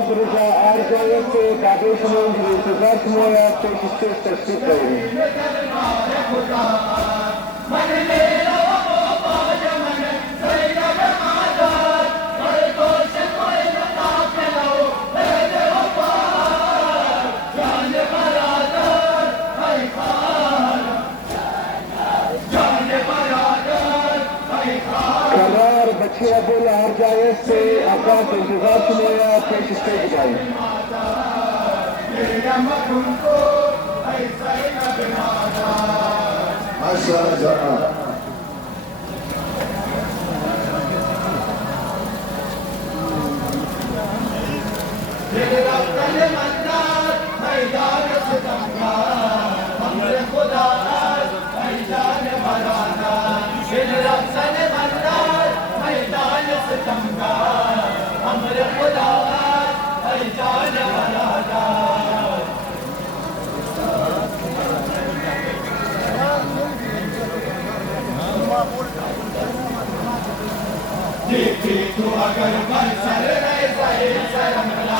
Ahmet Rıza Ercayet kardeşim oyuncusu Berkmo'ya teşhis teşvik ediyor. बच्चे अब्दुल हरजायत से अब्बास इंतजार सुनेगा पेश स्टेज भाई माशाअल्लाह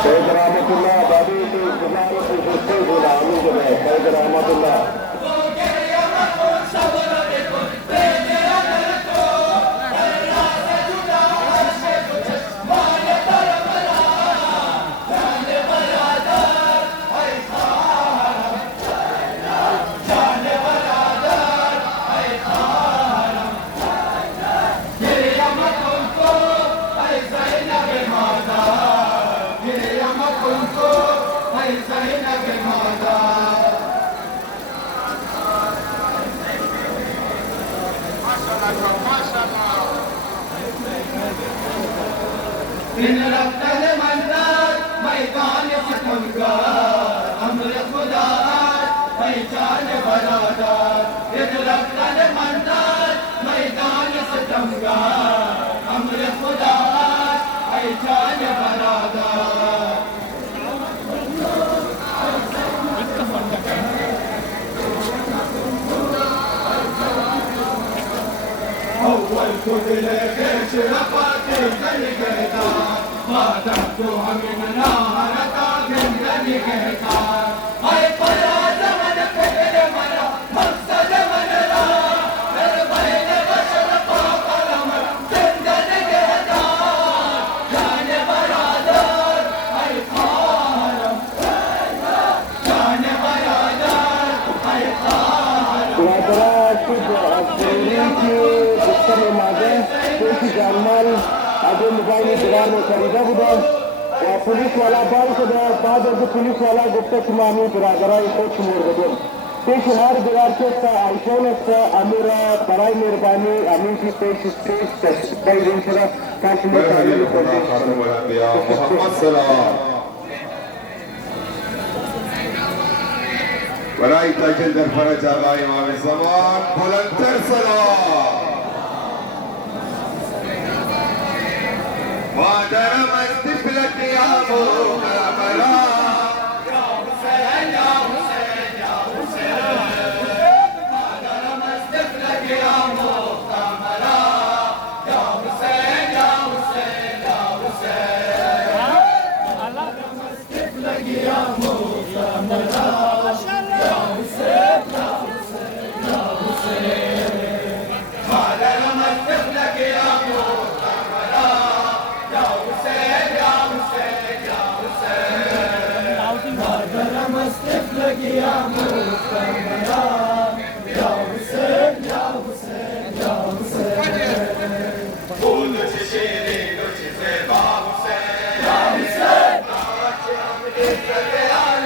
Sayyid Rahmatullah Babi to Guzaro to Juste Gula Amin Jabay Sayyid Rahmatullah इन रफ्तार मंदार मैदान सितमगार अमर खुदा पहचान बरादार इन रफ्तार मंदार मैदान सितमगार अमर खुदा पहचान बरादार अव्वल कुल के शरफात कहता मादम हम नारता बिंदनी कहता हाय परा जमन फिर मरा मकसद मनरा कर बैल बशर पापल मर जिंदन कहता जान बरादर हाय खारम जान बरादर हाय खारम अभी मोबाइल दीवार में खरीदा बुदा पुलिस वाला बाल को बाद पुलिस वाला गुप्त मामी बरागरा कोच मोड़ बदल पेश हर दीवार के आईफोन अमीरा बराई मेहरबानी अमीर की पेश स्टेज कई दिन से ورأيت جلد الفرج على إمام الزمان بلند الصلاة ما درم الطفلة يا مؤمرا يا حسين يا حسين يا حسين ما درم الطفلة يا مؤمرا يا حسين يا حسين يا حسين ما درم الطفلة يا مؤمرا Yeah.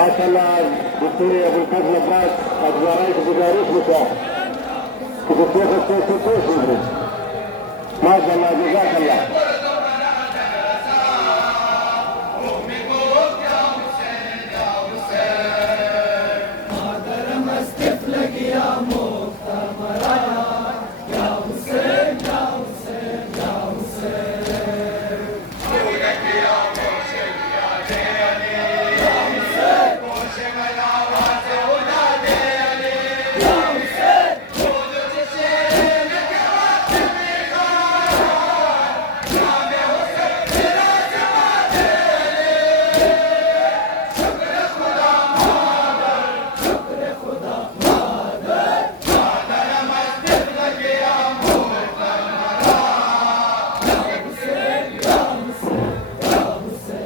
माशाअल्लाह दस्तूर अबुलफजल अब्बास अजवाराई की गुजारिश मुझे कि दस्तूर से पेश हो माशाअल्लाह जज़ाकल्लाह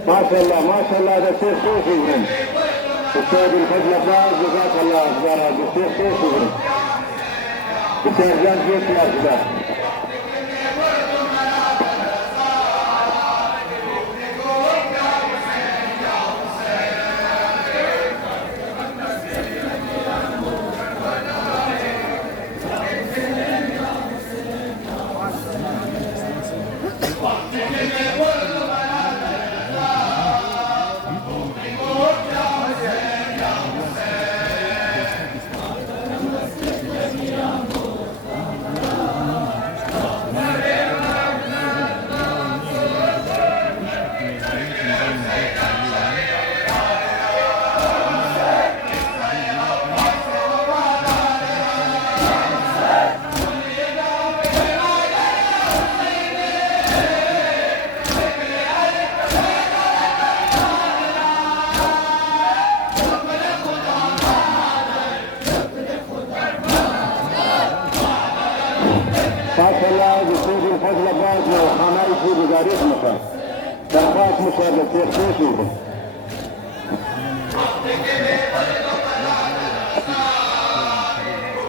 माशाअल्लाह दस्तूर पेश हो السيد الفضل عباس جزاك الله خير الدكتور كيف يقول السيرجان كيف يا माशाअल्लाह दस्तूर الفضل عباس وحماية في गुजारिश मुझे दरख्वास्त मुझे दस्तूर पेश हो